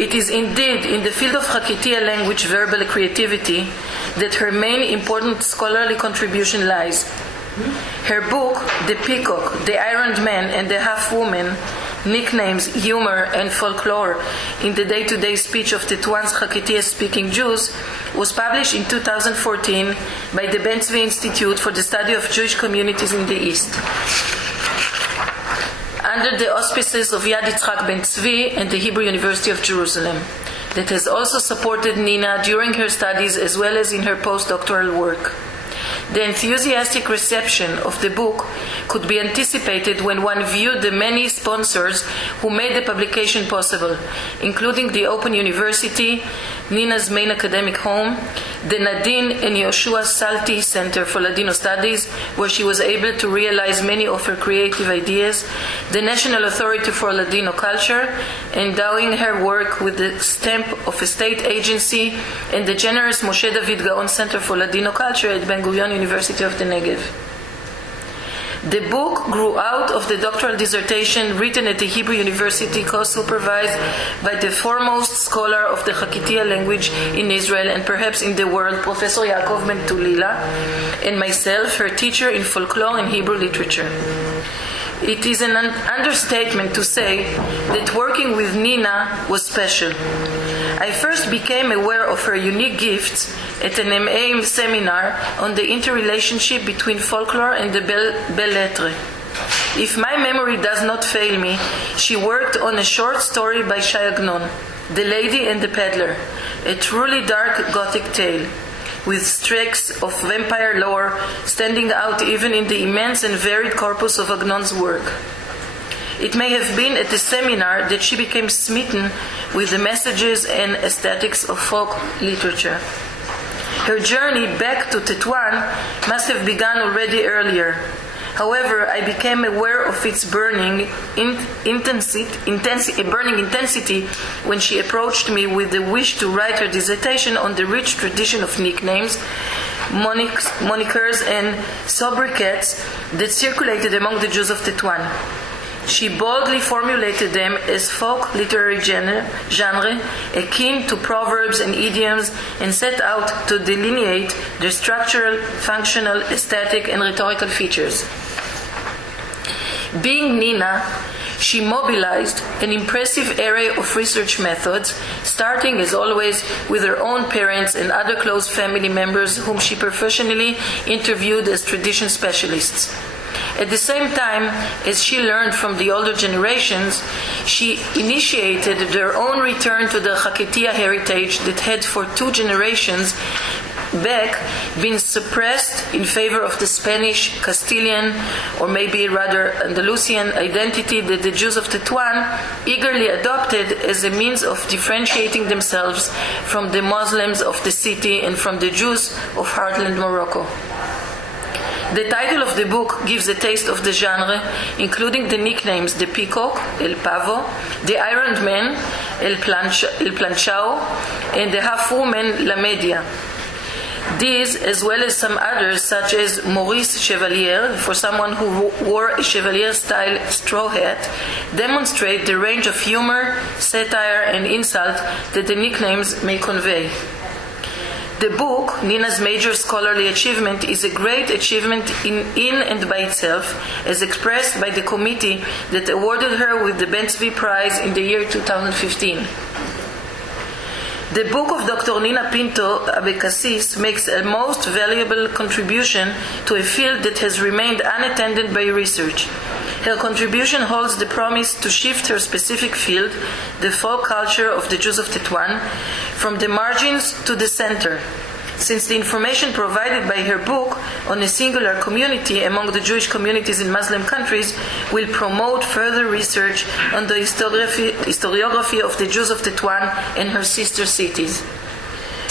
It is indeed in the field of Hakitiya language verbal creativity that her main important scholarly contribution lies. Her book, The Peacock, The Ironed Man, and The Half-Woman, Nicknames, Humor, and Folklore in the Day-to-Day Speech of Tetuan's Hakitiya-speaking Jews, was published in 2014 by the Ben Tzvi Institute for the Study of Jewish Communities in the East, under the auspices of Yad Yitzchak Ben Tzvi and the Hebrew University of Jerusalem, that has also supported Nina during her studies as well as in her postdoctoral work. The enthusiastic reception of the book could be anticipated when one viewed the many sponsors who made the publication possible, including the Open University, Nina's main academic home, the Nadine and Yoshua Salti Center for Ladino Studies, where she was able to realize many of her creative ideas, the National Authority for Ladino Culture, endowing her work with the stamp of a state agency, and the generous Moshe David Gaon Center for Ladino Culture at Ben-Gurion University of the Negev. The book grew out of the doctoral dissertation written at the Hebrew University, co-supervised by the foremost scholar of the Hakitiya language in Israel and perhaps in the world, Professor Yaakov Ben Tulila, and myself, her teacher in folklore and Hebrew literature. It is an understatement to say that working with Nina was special. I first became aware of her unique gifts at an MA seminar on the interrelationship between folklore and the belles lettres. If my memory does not fail me, she worked on a short story by Shai Agnon, The Lady and the Peddler, a truly dark Gothic tale, with streaks of vampire lore standing out even in the immense and varied corpus of Agnon's work. It may have been at the seminar that she became smitten with the messages and aesthetics of folk literature. Her journey back to Tetuan must have begun already earlier. However, I became aware of its burning intensity when she approached me with the wish to write her dissertation on the rich tradition of nicknames, monikers, and sobriquets that circulated among the Jews of Tetuan. She boldly formulated them as folk literary genre, akin to proverbs and idioms, and set out to delineate their structural, functional, aesthetic, and rhetorical features. Being Nina, she mobilized an impressive array of research methods, starting as always with her own parents and other close family members whom she professionally interviewed as tradition specialists. At the same time as she learned from the older generations, she initiated their own return to the Hakitiya heritage that had for 2 generations back been suppressed in favor of the Spanish, Castilian, or maybe rather Andalusian identity that the Jews of Tetuan eagerly adopted as a means of differentiating themselves from the Muslims of the city and from the Jews of heartland Morocco. The title of the book gives a taste of the genre, including the nicknames The Peacock, El Pavo, The Ironed Man, El Planchao, and the Half-Woman, La Media. These, as well as some others, such as Maurice Chevalier, for someone who wore a Chevalier-style straw hat, demonstrate the range of humor, satire, and insult that the nicknames may convey. The book, Nina's major scholarly achievement, is a great achievement in and by itself, as expressed by the committee that awarded her with the Ben Tzvi Prize in the year 2015. The book of Dr. Nina Pinto Abecassis makes a most valuable contribution to a field that has remained unattended by research. Her contribution holds the promise to shift her specific field, the folk culture of the Jews of Tetuan, from the margins to the center, since the information provided by her book on a singular community among the Jewish communities in Muslim countries will promote further research on the historiography of the Jews of Tetuan and her sister cities.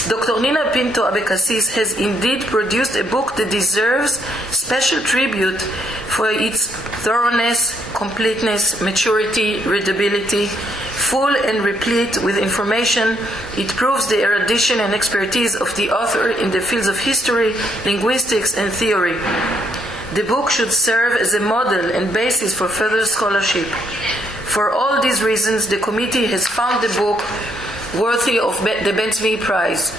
Dr. Nina Pinto Abecassis has indeed produced a book that deserves special tribute for its thoroughness, completeness, maturity, readability. Full and replete with information, it proves the erudition and expertise of the author in the fields of history, linguistics, and theory. The book should serve as a model and basis for further scholarship. For all these reasons, the committee has found the book worthy of the Ben-Zvi Prize.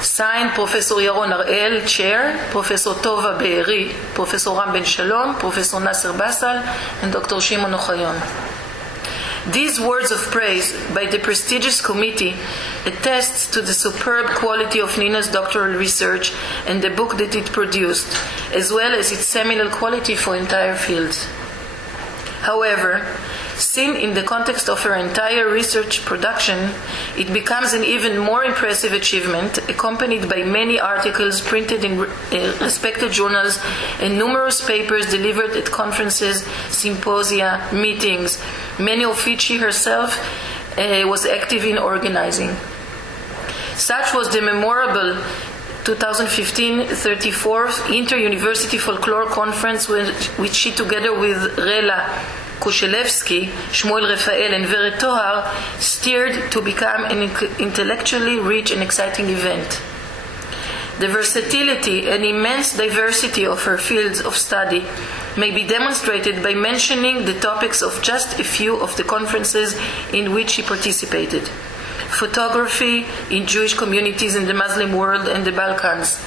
Signed, Professor Yaron Ariel, Chair, Professor Tova Be'eri, Professor Ram Ben Shalom, Professor Nasser Basal, and Dr. Shimon Ochayon. These words of praise by the prestigious committee attest to the superb quality of Nina's doctoral research and the book that it produced, as well as its seminal quality for entire fields. However, seen in the context of her entire research production, it becomes an even more impressive achievement, accompanied by many articles printed in respected journals and numerous papers delivered at conferences, symposia, meetings, many of which she herself was active in organizing. Such was the memorable 2015 34th Inter-University Folklore Conference, which she, together with Rela Kushelevsky, Shmuel Rafael, and Veret Tohar, steered to become an intellectually rich and exciting event. The versatility and immense diversity of her fields of study may be demonstrated by mentioning the topics of just a few of the conferences in which she participated. Photography in Jewish communities in the Muslim world and the Balkans,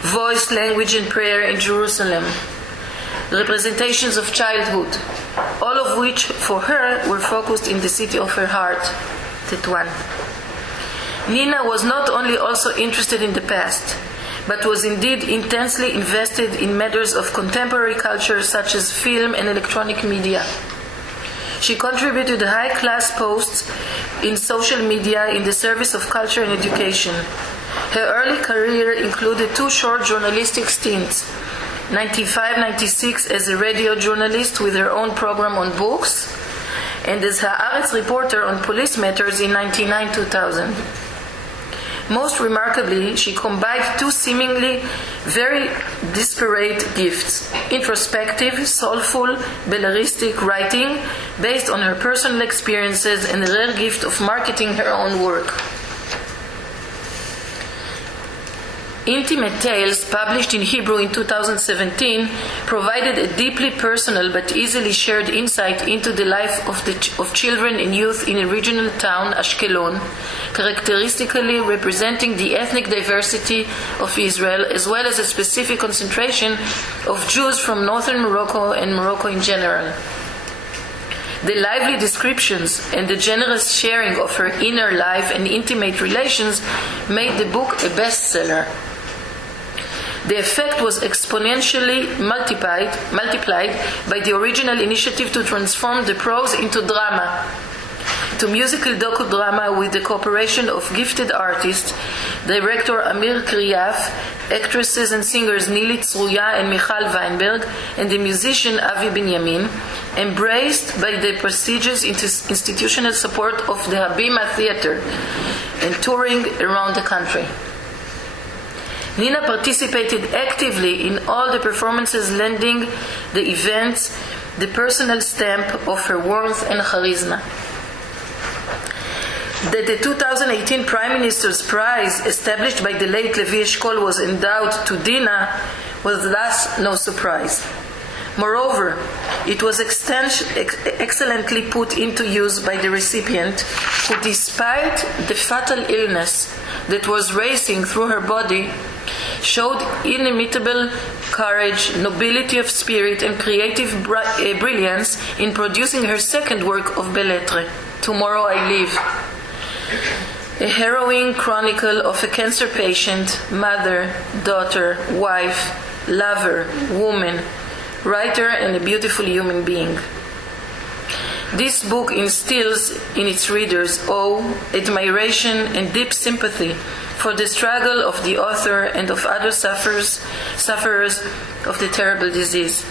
voice, language, and prayer in Jerusalem, representations of childhood, all of which for her were focused in the city of her heart, Tetuan. Nina was not only also interested in the past, but was indeed intensely invested in matters of contemporary culture such as film and electronic media. She contributed high-class posts in social media in the service of culture and education. Her early career included 2 short journalistic stints, 95-96 as a radio journalist with her own program on books, and as Haaretz reporter on police matters in 1999-2000. Most remarkably, she combined 2 seemingly very disparate gifts: introspective, soulful, belleristic writing based on her personal experiences, and the rare gift of marketing her own work. Intimate Tales, published in Hebrew in 2017, provided a deeply personal but easily shared insight into the life of children and youth in a regional town, Ashkelon, characteristically representing the ethnic diversity of Israel, as well as a specific concentration of Jews from northern Morocco and Morocco in general. The lively descriptions and the generous sharing of her inner life and intimate relations made the book a bestseller. The effect was exponentially multiplied by the original initiative to transform the prose into drama, to musical docudrama with the cooperation of gifted artists, director Amir Kriyaf, actresses and singers Nili Tzruya and Michal Weinberg, and the musician Avi Binyamin, embraced by the prestigious institutional support of the Habima Theater and touring around the country. Nina participated actively in all the performances, lending the events the personal stamp of her warmth and charisma. That the 2018 Prime Minister's Prize, established by the late Levi Eshkol, was endowed to Dina was thus no surprise. Moreover, it was excellently put into use by the recipient, who, despite the fatal illness that was racing through her body, showed inimitable courage, nobility of spirit, and creative brilliance in producing her second work of Bellettre, Tomorrow I Live, a harrowing chronicle of a cancer patient, mother, daughter, wife, lover, woman, writer, and a beautiful human being. This book instills in its readers awe, admiration, and deep sympathy for the struggle of the author and of other sufferers of the terrible disease.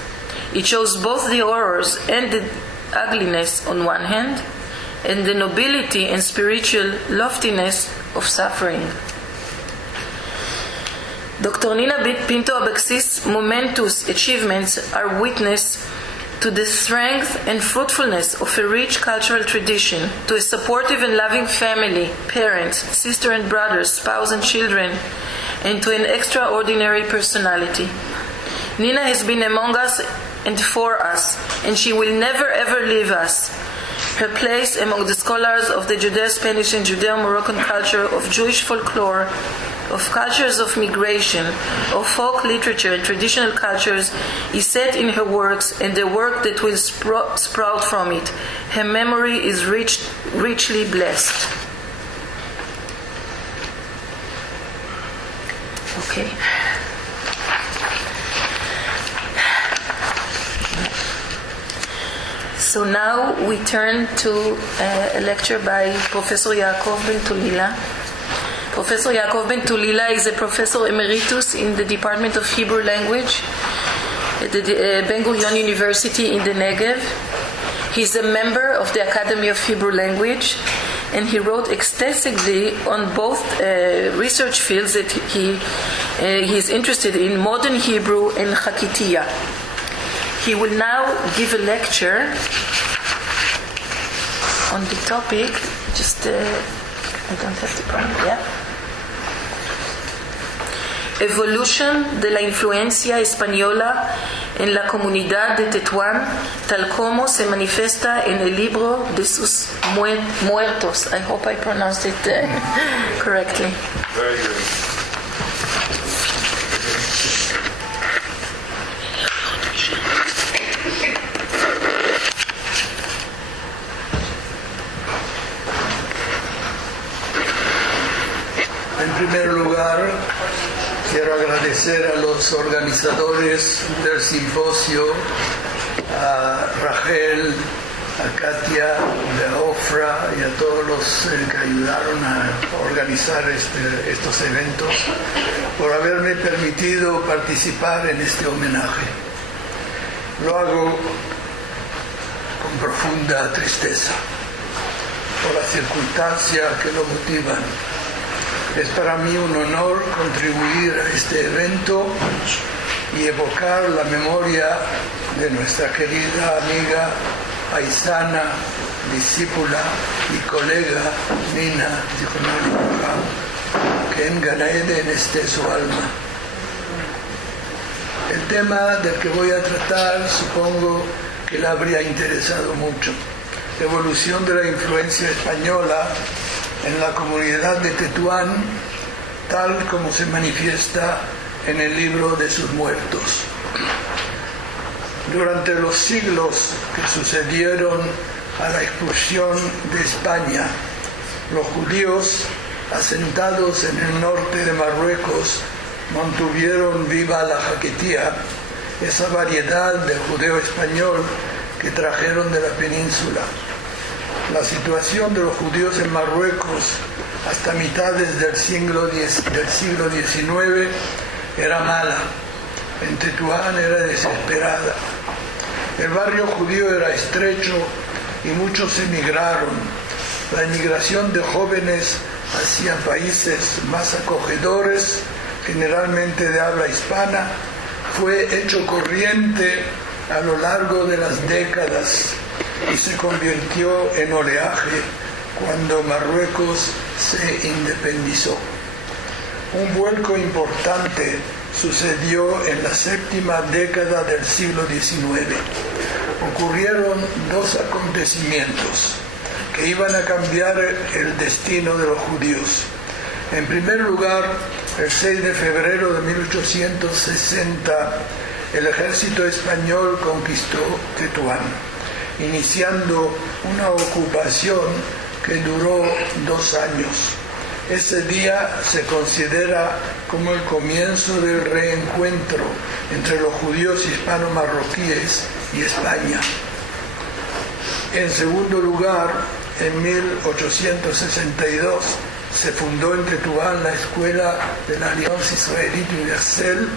It shows both the horrors and the ugliness on one hand, and the nobility and spiritual loftiness of suffering. Dr. Nina Pinto Abaxis' momentous achievements are witness to the strength and fruitfulness of a rich cultural tradition, to a supportive and loving family, parents, sister and brothers, spouse and children, and to an extraordinary personality. Nina has been among us and for us, and she will never ever leave us. her place among the scholars of the Judeo-Spanish and Judeo-Moroccan culture, of Jewish folklore, of cultures of migration, of folk literature and traditional cultures is set in her works and the work that will sprout from it. Her memory is richly blessed. Okay. So now we turn to a lecture by Professor Yaakov Ben Tulila. Professor Yaakov Ben Tulila is a professor emeritus in the Department of Hebrew Language at the Ben-Gurion University in the Negev. He's a member of the Academy of Hebrew Language, and he wrote extensively on both research fields that he is interested in, modern Hebrew and Hakitiya. He will now give a lecture on the topic. I don't have the problem, yeah. Evolution de la influencia española en la comunidad de Tetuán, tal como se manifiesta en el libro de sus muertos. I hope I pronounced it correctly. Very good. En primer lugar, quiero agradecer a los organizadores del simposio, a Rachel, a Katia, a Ofra y a todos los que ayudaron a organizar estos eventos, por haberme permitido participar en este homenaje. Lo hago con profunda tristeza por las circunstancias que lo motivan. Es para mí un honor contribuir a este evento y evocar la memoria de nuestra querida amiga, paisana, discípula y colega Nina Zichronali, que en Gan Eden esté su alma. El tema del que voy a tratar supongo que le habría interesado mucho: evolución de la influencia española en la comunidad de Tetuán, tal como se manifiesta en el libro de sus muertos. Durante los siglos que sucedieron a la expulsión de España, los judíos asentados en el norte de Marruecos mantuvieron viva la Hakitiya, esa variedad del judeo español que trajeron de la península. La situación de los judíos en Marruecos hasta mitades del siglo XIX era mala. En Tetuán era desesperada. El barrio judío era estrecho y muchos emigraron. La emigración de jóvenes hacia países más acogedores, generalmente de habla hispana, fue hecho corriente a lo largo de las décadas y se convirtió en oleaje cuando Marruecos se independizó. Un vuelco importante sucedió en la séptima década del siglo XIX. Ocurrieron dos acontecimientos que iban a cambiar el destino de los judíos. En primer lugar, el 6 de febrero de 1860, el ejército español conquistó Tetuán, iniciando una ocupación que duró 2 años. Ese día se considera como el comienzo del reencuentro entre los judíos hispano-marroquíes y España. En segundo lugar, en 1862 se fundó en Tetuán la Escuela de la Alianza Israelita Universal,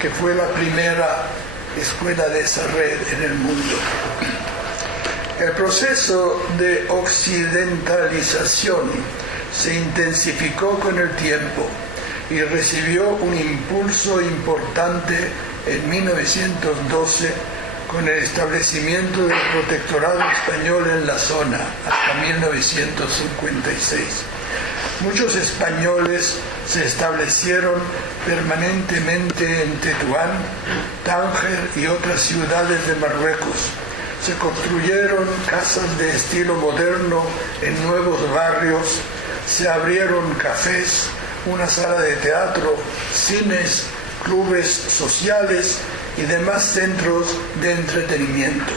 que fue la primera escuela de esa red en el mundo. El proceso de occidentalización se intensificó con el tiempo y recibió un impulso importante en 1912 con el establecimiento del protectorado español en la zona hasta 1956. Muchos españoles se establecieron permanentemente en Tetuán, Tánger y otras ciudades de Marruecos, Se construyeron casas de estilo moderno en nuevos barrios, se abrieron cafés, una sala de teatro, cines, clubes sociales y demás centros de entretenimiento.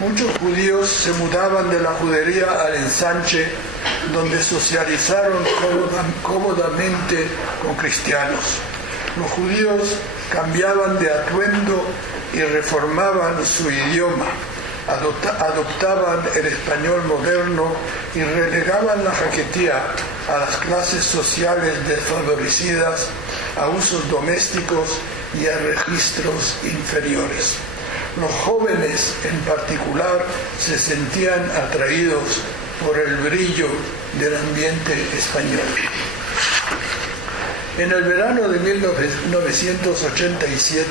Muchos judíos se mudaban de la judería al ensanche, donde socializaron cómodamente con cristianos. Los judíos cambiaban de atuendo y reformaban su idioma, adoptaban el español moderno y relegaban la jaquetía a las clases sociales desfavorecidas, a usos domésticos y a registros inferiores. Los jóvenes en particular se sentían atraídos por el brillo del ambiente español. En el verano de 1987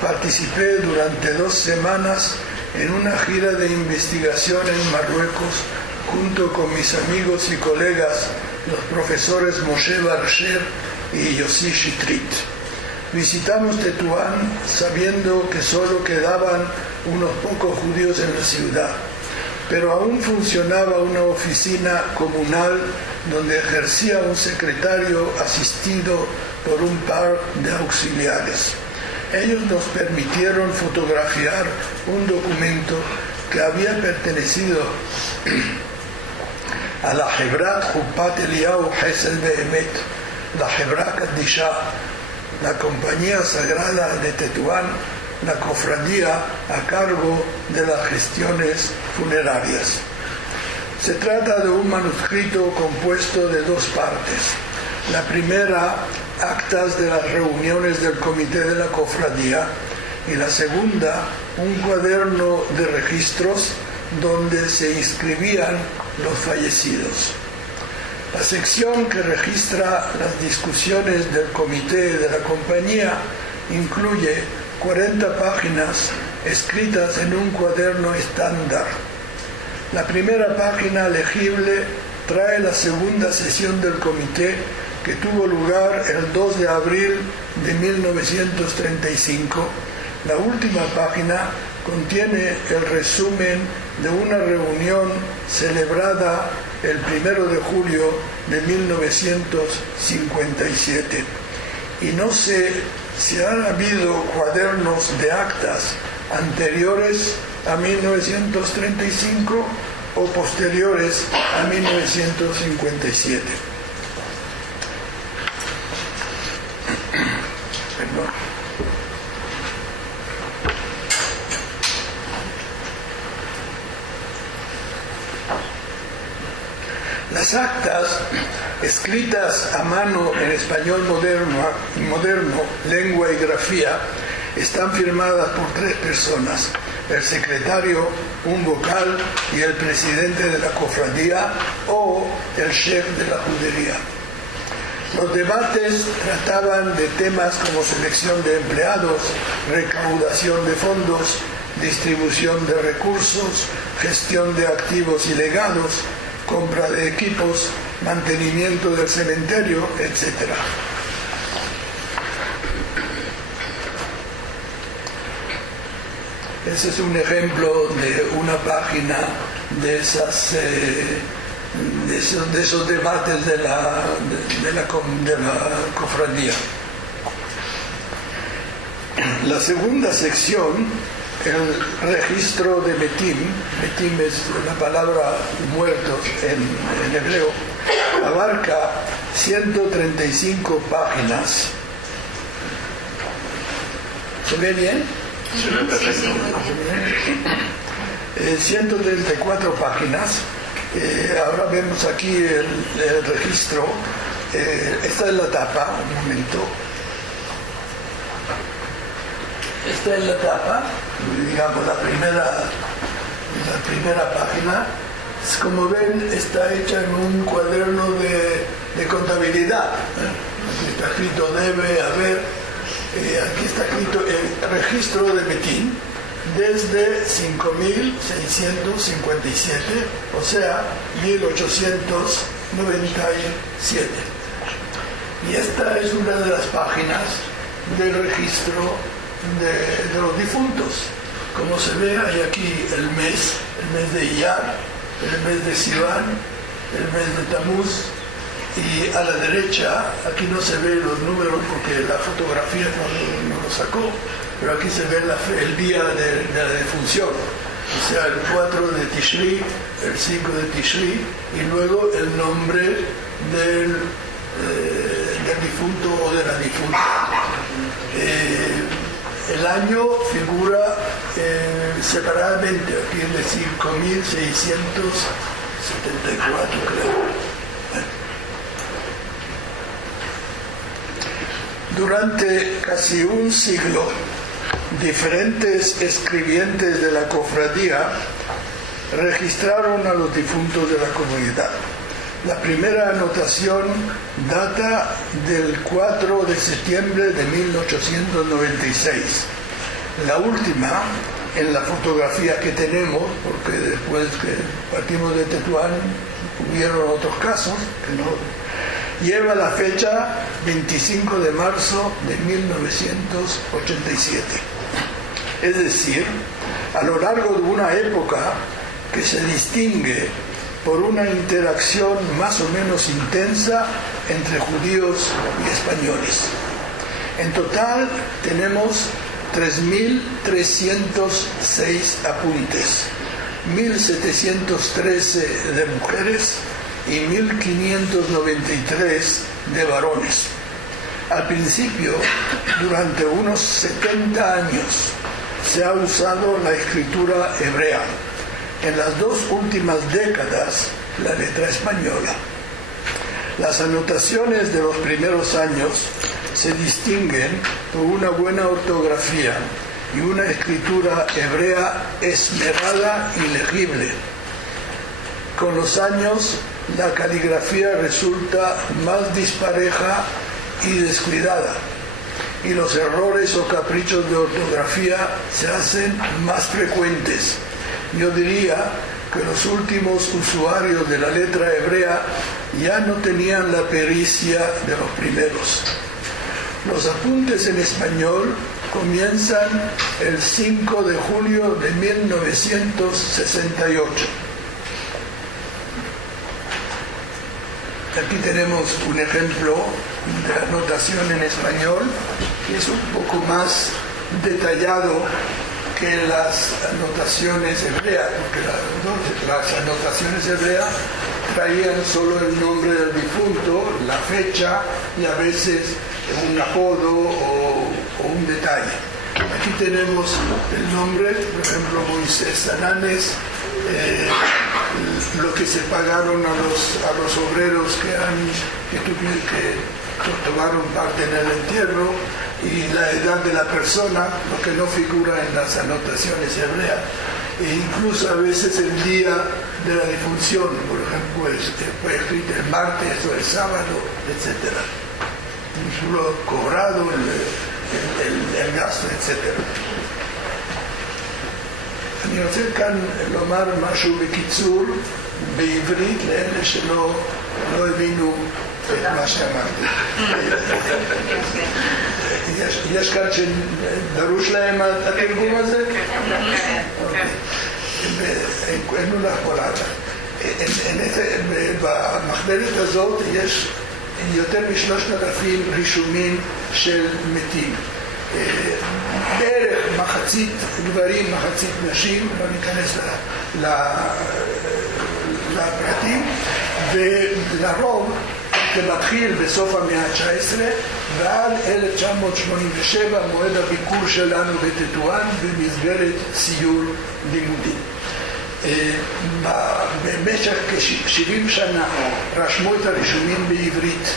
participé durante 2 semanas en una gira de investigación en Marruecos junto con mis amigos y colegas, los profesores Moshe Barsher y Yossi Shitrit. Visitamos Tetuán sabiendo que solo quedaban unos pocos judíos en la ciudad, pero aún funcionaba una oficina comunal donde ejercía un secretario asistido por un par de auxiliares. Ellos nos permitieron fotografiar un documento que había pertenecido a la Hebrat Chupat Eliyahu Hesed Behemet, la Hebrat Kadisha, la Compañía Sagrada de Tetuán, la cofradía a cargo de las gestiones funerarias. Se trata de un manuscrito compuesto de 2 partes. La primera, actas de las reuniones del comité de la cofradía, y la segunda, un cuaderno de registros donde se inscribían los fallecidos. La sección que registra las discusiones del comité de la compañía incluye 40 páginas escritas en un cuaderno estándar. La primera página legible trae la segunda sesión del comité que tuvo lugar el 2 de abril de 1935. La última página contiene el resumen de una reunión celebrada el 1 de julio de 1957. Y no sé si han habido cuadernos de actas anteriores a 1935 o posteriores a 1957. Perdón. Las actas, escritas a mano en español moderno, lengua y grafía, están firmadas por 3 personas: el secretario, un vocal y el presidente de la cofradía o el chef de la judería. Los debates trataban de temas como selección de empleados, recaudación de fondos, distribución de recursos, gestión de activos y legados, compra de equipos, mantenimiento del cementerio, etc. Ese es un ejemplo de una página de esos debates de la cofradía. La segunda sección, el registro de Metim es la palabra muertos en hebreo, abarca 135 páginas. ¿Se ve bien? Sí, perfecto. 134 páginas. Ahora vemos aquí el registro. Esta es la tapa, un momento. Esta es la tapa, digamos la primera página. Como ven, está hecha en un cuaderno de contabilidad. Aquí está escrito debe haber, aquí está escrito el registro de Metim desde 5.657, o sea, 1897. Y esta es una de las páginas del registro de los difuntos. Como se ve, hay aquí el mes de Iyar, el mes de Sivan, el mes de Tamuz, y a la derecha, aquí no se ven los números porque la fotografía no lo sacó, pero aquí se ve el día de la defunción, o sea, el 4 de Tishri, el 5 de Tishri, y luego el nombre del difunto o de la difunta. El año figura separadamente, aquí es decir, 5674, creo. Durante casi un siglo, diferentes escribientes de la cofradía registraron a los difuntos de la comunidad. La primera anotación data del 4 de septiembre de 1896. La última, en la fotografía que tenemos, porque después que partimos de Tetuán hubieron otros casos que no, lleva la fecha 25 de marzo de 1987. Es decir, a lo largo de una época que se distingue por una interacción más o menos intensa entre judíos y españoles. En total tenemos 3.306 apuntes, 1.713 de mujeres y 1.593 de varones. Al principio, durante unos 70 años, se ha usado la escritura hebrea. En las dos últimas décadas, la letra española. Las anotaciones de los primeros años se distinguen por una buena ortografía y una escritura hebrea esmerada y legible. Con los años, la caligrafía resulta más dispareja y descuidada, y los errores o caprichos de ortografía se hacen más frecuentes. Yo diría que los últimos usuarios de la letra hebrea ya no tenían la pericia de los primeros. Los apuntes en español comienzan el 5 de julio de 1968. Aquí tenemos un ejemplo de anotación en español que es un poco más detallado que las anotaciones hebreas, porque las anotaciones hebreas traían solo el nombre del difunto, la fecha y a veces un apodo o un detalle. Aquí tenemos el nombre, por ejemplo, Moisés Sananes, lo que se pagaron a los obreros que tomaron parte en el entierro, y la edad de la persona, lo que no figura en las anotaciones hebreas, e incluso a veces el día de la difunción, por ejemplo, fue escrito el martes o el sábado, etc. Incluso cobrado el gasto, etc. אני רוצה כאן לומר משהו בקיצור בעברית לאלה שלא הבינו את מה שאמרתי. יש כאן שדרוש להם התרגום הזה? כן. אין לו לחבולת. במחברת הזאת יש יותר מ3,000 רישומים של מתים. בערך מחצית גברים, מחצית נשים, לא ניכנס לפרטים, ולרוב זה מתחיל בסוף המאה ה-19 ועד 1987 מועד הביקור שלנו בטטואן במסגרת סיור לימודים. במשך כ-70 שנה רשמו את הרישומים בעברית,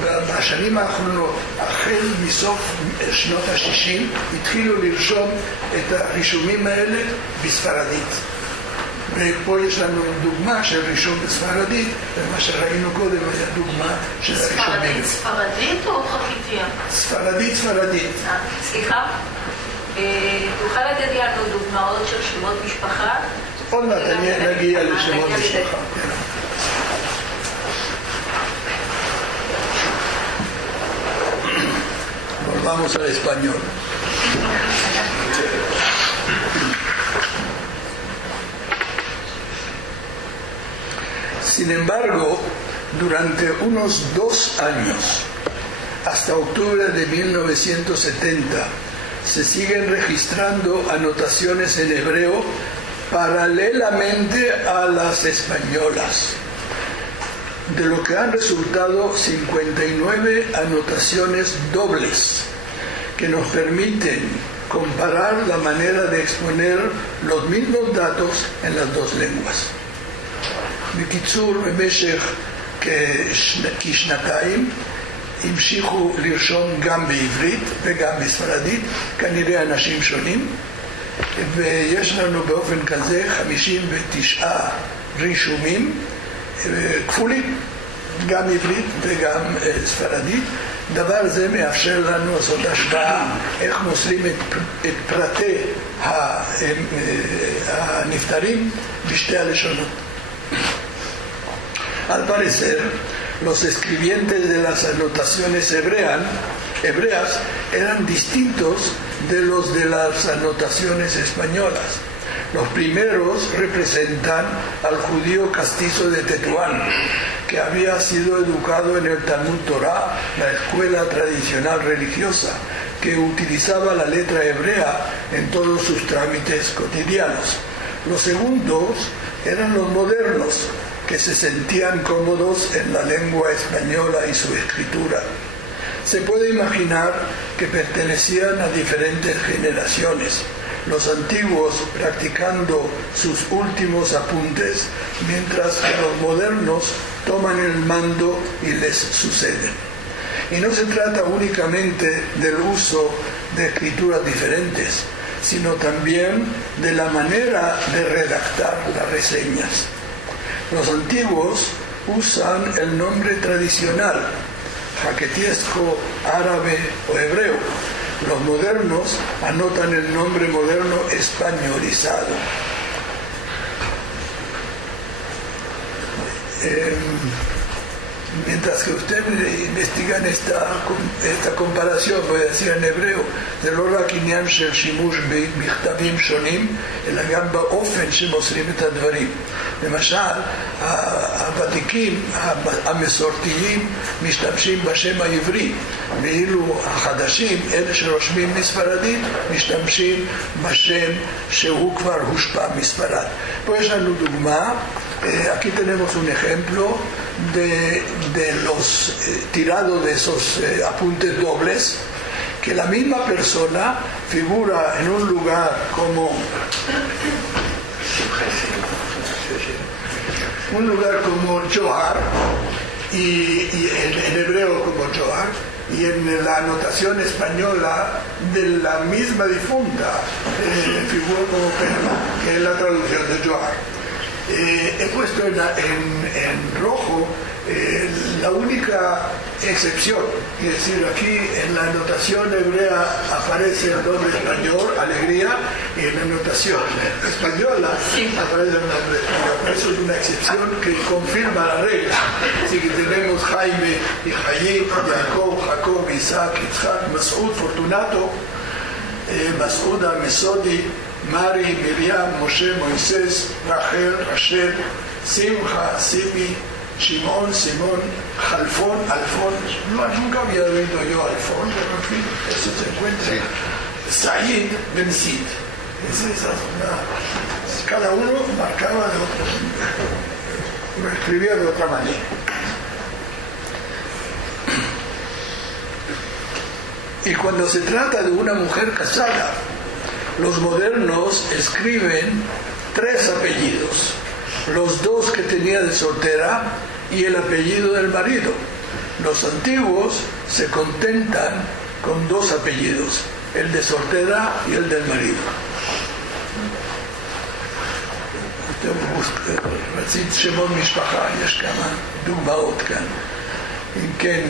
ובשנים האחרונות, החל מסוף שנות ה-60, התחילו לרשום את הרישומים האלה בספרדית. ופה יש לנו דוגמה של רישום בספרדית, ומה שראינו קודם היה דוגמה של הרישומים. ספרדית או חכיתיה? ספרדית. סליחה? תוכל לתת לנו דוגמאות של שמות משפחה? עוד מעט נגיע לשמות משפחה. Volvamos al español. Sin embargo, durante unos 2 años, hasta octubre de 1970, se siguen registrando anotaciones en hebreo paralelamente a las españolas, de lo que han resultado 59 anotaciones dobles que nos permiten comparar la manera de exponer los mismos datos en las dos lenguas. בקיצור, במשך כשנתיים המשיכו לרשום גם בעברית וגם בספרדית, כנראה אנשים שונים, ויש לנו באופן כזה 59 רישומים כפולים, גם עברית וגם ספרדית. דבר זה מאפשר לנו לעשות השוואה איך מוסרים את פרטי הנפטרים בשתי הלשונות. Al parecer, los escribientes de las anotaciones hebreas eran distintos de los de las anotaciones españolas. Los primeros representan al judío castizo de Tetuán, que había sido educado en el Talmud Torah, la escuela tradicional religiosa, que utilizaba la letra hebrea en todos sus trámites cotidianos. Los segundos eran los modernos, que se sentían cómodos en la lengua española y su escritura. Se puede imaginar que pertenecían a diferentes generaciones, los antiguos practicando sus últimos apuntes, mientras que los modernos toman el mando y les suceden. Y no se trata únicamente del uso de escrituras diferentes, sino también de la manera de redactar las reseñas. Los antiguos usan el nombre tradicional, jaquetiesco, árabe o hebreo. Los modernos anotan el nombre moderno españolizado. Mientras que ustedes investigan esta comparación, voy a decir en hebreo, זה לא רק עניין של שימוש במכתבים שונים, אלא גם באופן שמוסרים את הדברים. למשל, הוותיקים, המסורתיים, משתמשים בשם העברי, ואילו החדשים, אלה שרושמים מספרדית, משתמשים בשם שהוא כבר הושפע מספרד. פה יש לנו דוגמה, aquí tenemos un ejemplo de los tirados de esos apuntes dobles, que la misma persona figura en un lugar como Johar, y en hebreo como Johar, y en la anotación española de la misma difunta figura como Perma, que es la traducción de Johar. He puesto en rojo la única excepción, es decir, aquí en la anotación hebrea aparece el nombre español, alegría, y en la anotación española aparece el nombre español. Eso es una excepción que confirma la regla. Así que tenemos Jaime y Jaim, Jacob, Isaac, Yitzhak, Masud, Fortunato, Masuda, Mesodi, Mari, Miriam, Moshe, Moisés, Rachel, Rachel, Simcha, Simi, Shimon, Simón, Jalfón, Alfón. Nunca había oído yo Alfón, pero en fin, eso se encuentra. Sí. Said, Ben Sid. Cada uno marcaba de otro, lo escribía de otra manera. Y cuando se trata de una mujer casada, los modernos escriben 3 apellidos, los 2 que tenía de soltera y el apellido del marido. Los antiguos se contentan con 2 apellidos, el de soltera y el del marido. רצית שמות משפחה, יש כמה דוגמאות כאן. אם כן,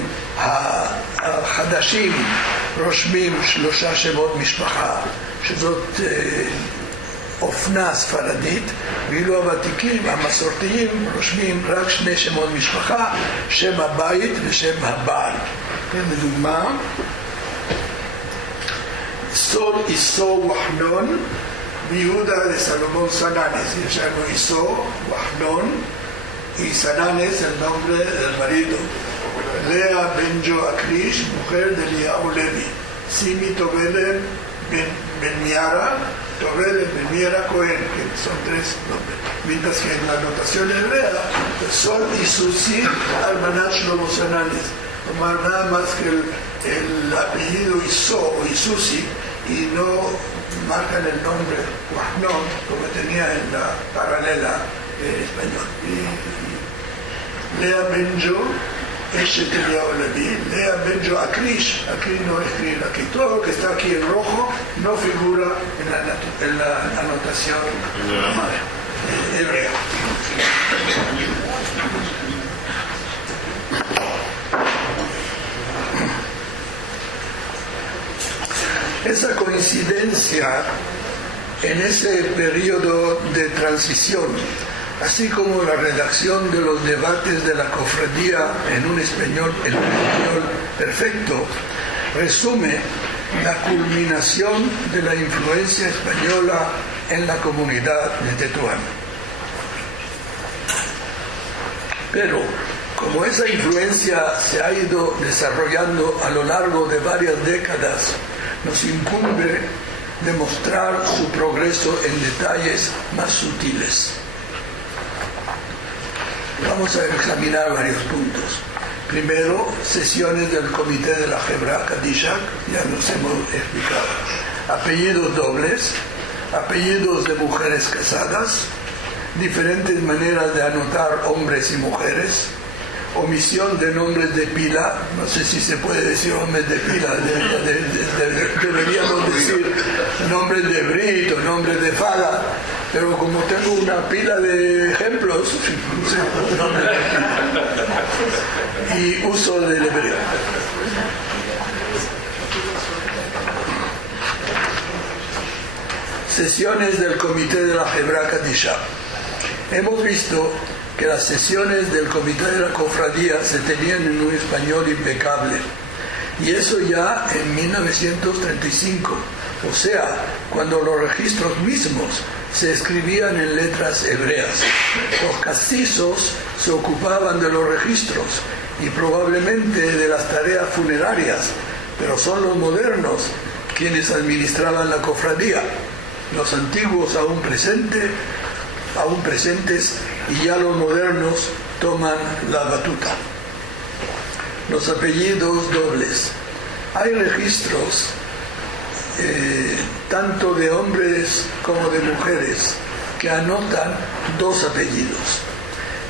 החדשים רושמים 3 שמות משפחה, שזאת אופנה ספרדית, ואילו הוותיקים, המסורתיים, רושמים רק 2 שמות משפחה, שם הבית ושם הבעל. לדוגמה, סול איסו וחנון, ביהודה לסלומון סננס, יש לנו איסו וחנון, y Sananes, el nombre del marido. Lea Benjo Akrish, mujer de Eliyahu Levi. Simi Tobelen Ben Miara, Tobelen Ben Miara Cohen, que son 3 nombres. Mientras que en la notación hebrea, Sol y Susi, Almanach Shlomo Sananes. Tomar nada más que el apellido Iso o Isusi y no marcan el nombre Wahnon, como tenía en la paralela español. Lea Benjo, Eshet Eliyahu Levi, Lea Benjo Akrish, aquí no escribe aquí. Todo lo que está aquí en rojo no figura en la anotación hebrea. Esa coincidencia en ese periodo de transición, así como la redacción de los debates de la cofradía en un español perfecto, resume la culminación de la influencia española en la comunidad de Tetuán. Pero, como esa influencia se ha ido desarrollando a lo largo de varias décadas, nos incumbe demostrar su progreso en detalles más sutiles. Vamos a examinar varios puntos. Primero, sesiones del Comité de la Hebra Kadishak, ya nos hemos explicado. Apellidos dobles, apellidos de mujeres casadas, diferentes maneras de anotar hombres y mujeres, omisión de nombres de pila, no sé si se puede decir nombres de pila, deberíamos decir nombres de Brit o nombres de Fada, pero como tengo una pila de ejemplos, y uso del hebreo. Sesiones del Comité de la Hebra Kadishak. Hemos visto que las sesiones del Comité de la Cofradía se tenían en un español impecable, y eso ya en 1935, o sea, cuando los registros mismos se escribían en letras hebreas. Los castizos se ocupaban de los registros y probablemente de las tareas funerarias, pero son los modernos quienes administraban la cofradía, los antiguos aún presentes, y ya los modernos toman la batuta. Los apellidos dobles. Hay registros tanto de hombres como de mujeres que anotan 2 apellidos.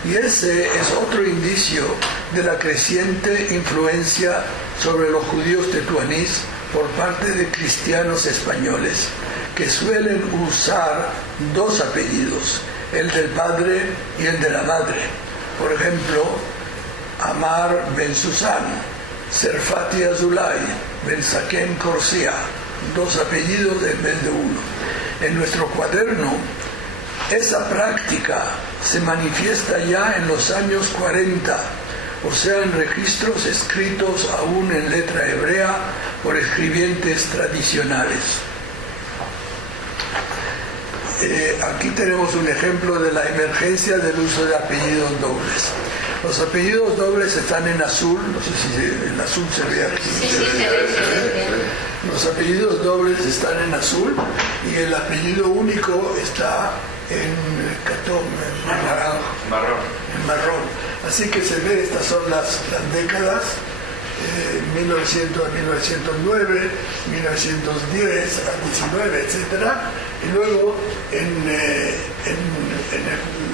Y ese es otro indicio de la creciente influencia sobre los judíos tetuanís por parte de cristianos españoles, que suelen usar 2 apellidos, el del padre y el de la madre. Por ejemplo, Amar Ben Susan, Serfati Azulay, Ben Saken Corsia, 2 apellidos en vez de 1. En nuestro cuaderno, esa práctica se manifiesta ya en los años 40, o sea, en registros escritos aún en letra hebrea por escribientes tradicionales. Aquí tenemos un ejemplo de la emergencia del uso de apellidos dobles. Los apellidos dobles están en azul, no sé si en azul se ve aquí. Los apellidos dobles están en azul y el apellido único está en catón, en naranjo, en marrón. Así que se ve, estas son las décadas, 1900 a 1909, 1910 a 19, etc. Y luego en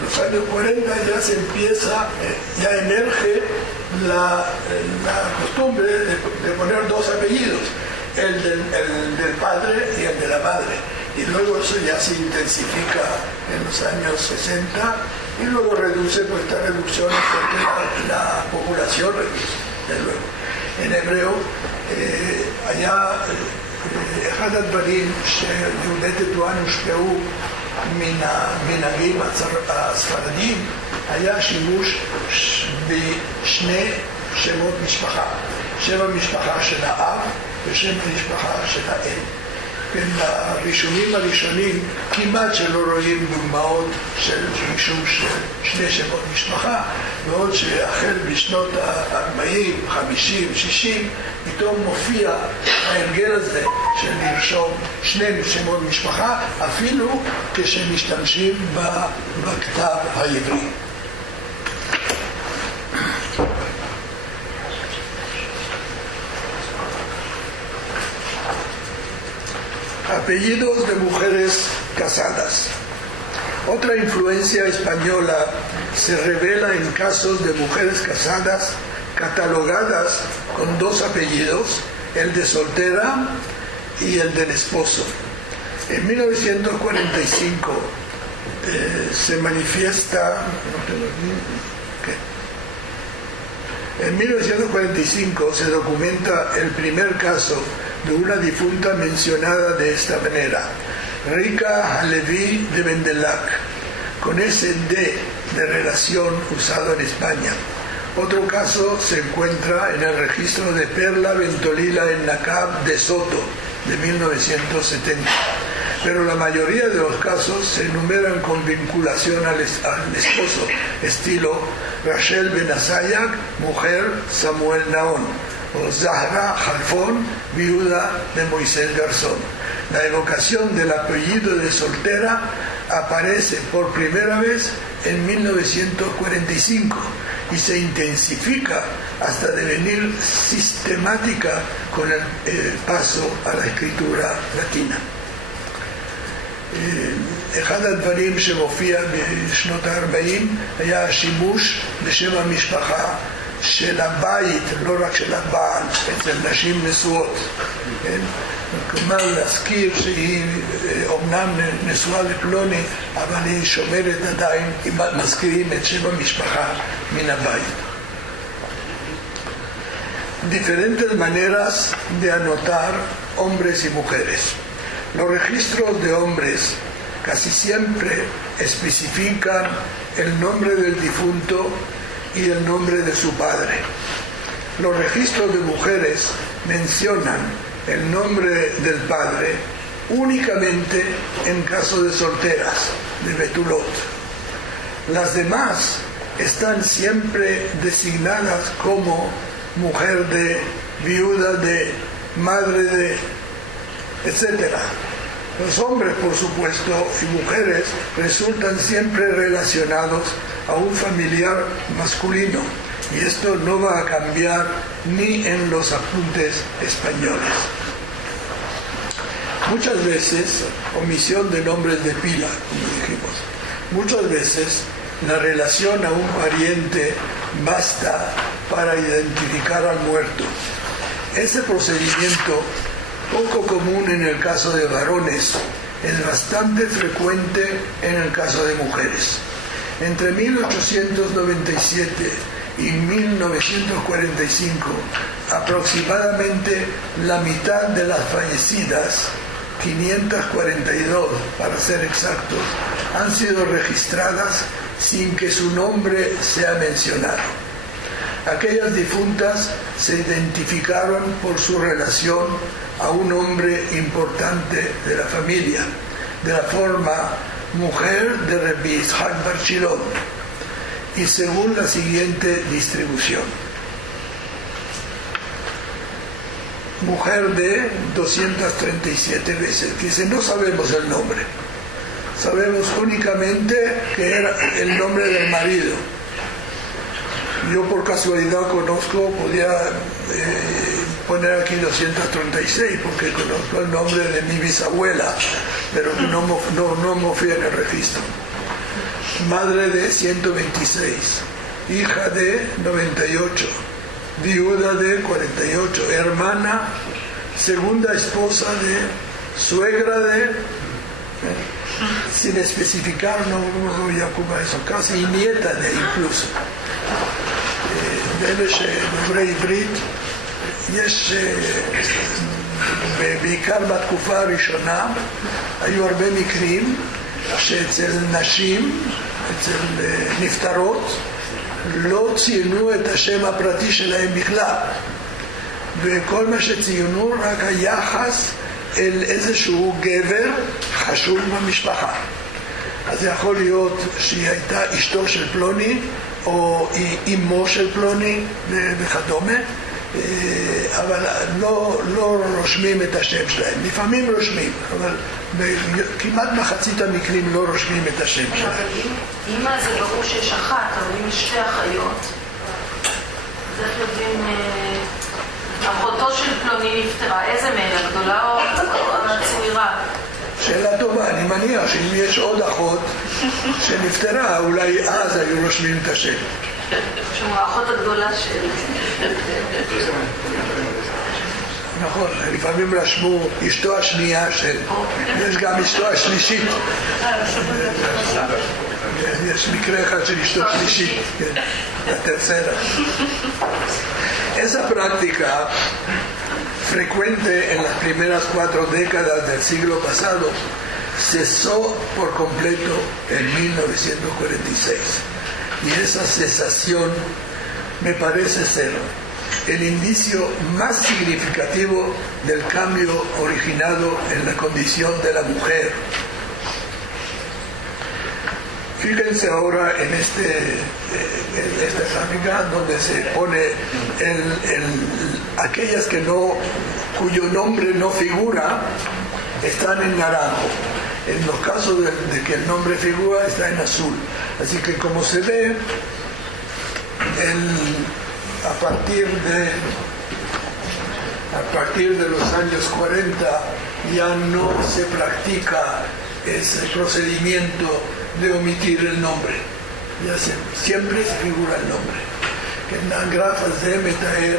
los años 40 ya se empieza, ya emerge la costumbre de poner 2 apellidos, el del padre y el de la madre. Y luego eso ya se intensifica en los años 60 y luego reduce, pues esta reducción es porque la población reduce, de luego. En hebreo, allá, אחד הדברים שיהודי טטואן הושפעו מן המנהגים הספרדיים היה שימוש בשני שמות משפחה, שם המשפחה של האב ושם המשפחה של האם. כן, הראשונים כמעט שלא רואים דוגמאות של רישום של שני שמות משפחה, בעוד שהחל בשנות ה-40, 50, 60, פתאום מופיע ההרגל הזה של לרשום שני שמות משפחה, אפילו כשמשתמשים בכתב העברי. Apellidos de mujeres casadas. Otra influencia española se revela en casos de mujeres casadas catalogadas con dos apellidos, el de soltera y el del esposo. En 1945 se manifiesta... En 1945 se documenta el primer caso de una difunta mencionada de esta manera, Rika Halevi de Bendelac, con ese D de relación usado en España. Otro caso se encuentra en el registro de Perla Ventolila en Nacab de Soto, de 1970. Pero la mayoría de los casos se enumeran con vinculación al esposo, estilo Rachel Benazayak, mujer Samuel Naón, o Zahra Halfón, viuda de Moisés Garzón. La evocación del apellido de soltera aparece por primera vez en 1945 y se intensifica hasta devenir sistemática con el paso a la escritura latina. אחד הדברים שמופיע בשנות ה-40 היה השימוש בשם המשפחה של הבית, לא רק של הבעל, אצל נשים נשואות. כלומר להזכיר שהיא אומנם נשואה לפלוני, אבל היא שומרת עדיין, מזכירים את שם המשפחה מן הבית. Diferentes maneras de anotar hombres y mujeres. Los registros de hombres casi siempre especifican el nombre del difunto y el nombre de su padre. Los registros de mujeres mencionan el nombre del padre únicamente en caso de solteras, de Betulot. Las demás están siempre designadas como mujer de, viuda de, madre de, etc. Los hombres, por supuesto, y mujeres resultan siempre relacionados a un familiar masculino, y esto no va a cambiar ni en los apuntes españoles. Muchas veces, omisión de nombres de pila, como dijimos, muchas veces la relación a un pariente basta para identificar al muerto. Ese procedimiento, poco común en el caso de varones, es bastante frecuente en el caso de mujeres. Entre 1897 y 1945, aproximadamente la mitad de las fallecidas, 542 para ser exactos, han sido registradas sin que su nombre sea mencionado. Aquellas difuntas se identificaron por su relación a un hombre importante de la familia, de la forma mujer de Rabbi Yitzhak Bar Shilon, y según la siguiente distribución: mujer de 237 veces, que dice, no sabemos el nombre, sabemos únicamente que era el nombre del marido. Yo por casualidad conozco, podía poner aquí 236 porque conozco el nombre de mi bisabuela, pero no me fui en el registro. Madre de 126, hija de 98, viuda de 48, hermana, segunda esposa de, suegra de, sin especificar, no voy a ocupar eso, casi nieta de incluso. באלה שדוברי עברית, יש, בעיקר בתקופה הראשונה, היו הרבה מקרים שאצל נשים, אצל נפטרות, לא ציינו את השם הפרטי שלהם בכלל, וכל מה שציינו רק היחס אל איזשהו גבר חשוב במשפחה. אז זה יכול להיות שהיא הייתה אשתו של פלוני, או אמו של פלוני וכדומה, אבל לא רושמים את השם שלהם. לפעמים רושמים, אבל כמעט מחצית המקרים לא רושמים את השם שלהם. אבל אמא זה ברור שיש אחת, אבל אם יש שתי אחיות, אז איך יודעים, אחותו של פלוני נפטרה, איזה מהן, הגדולה או הצעירה? שאלה טובה, אני מניח שאם יש עוד אחות שנפטרה, אולי אז היו רושמים את השם. שהוא האחות הגדולה שלי. נכון, לפעמים רשמו אשתו השנייה של... יש גם אשתו השלישית. יש מקרה אחד של אשתו שלישית, הטרצרה. Esa práctica frecuente en las primeras 4 décadas del siglo pasado cesó por completo en 1946. Y esa cesación me parece ser el indicio más significativo del cambio originado en la condición de la mujer. Fíjense ahora en esta gráfica donde se pone aquellas cuyo nombre no figura están en naranjo. En los casos de que el nombre figura está en azul. Así que como se ve, a partir de los años 40 ya no se practica ese procedimiento de omitir el nombre. siempre se figura el nombre. כן, הגרף הזה מתאר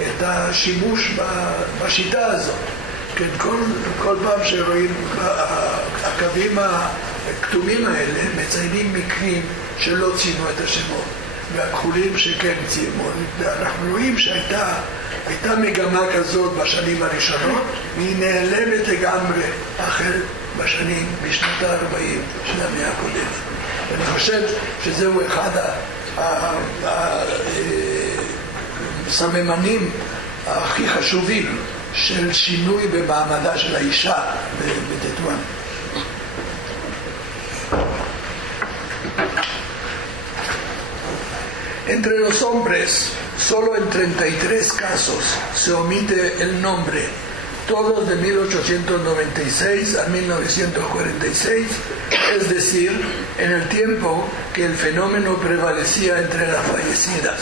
את השימוש בשיטה הזאת. כן, כל פעם שרואים הקווים הכתומים האלה מציינים מקרים שלא ציינו את השמות, והכחולים שכן ציינו. אנחנו רואים שהייתה מגמה כזאת בשנים הראשונות, והיא נעלמת לגמרי אחרת בשנות ה-40 של המאה הקודמת. אני חושב שזהו אחד הסממנים הכי חשובים של שינוי במעמדה של האישה בטטואן. Entre los hombres, solo en 33 casos se omite el nombre, todos de 1896 a 1946, es decir, en el tiempo que el fenómeno prevalecía entre las fallecidas.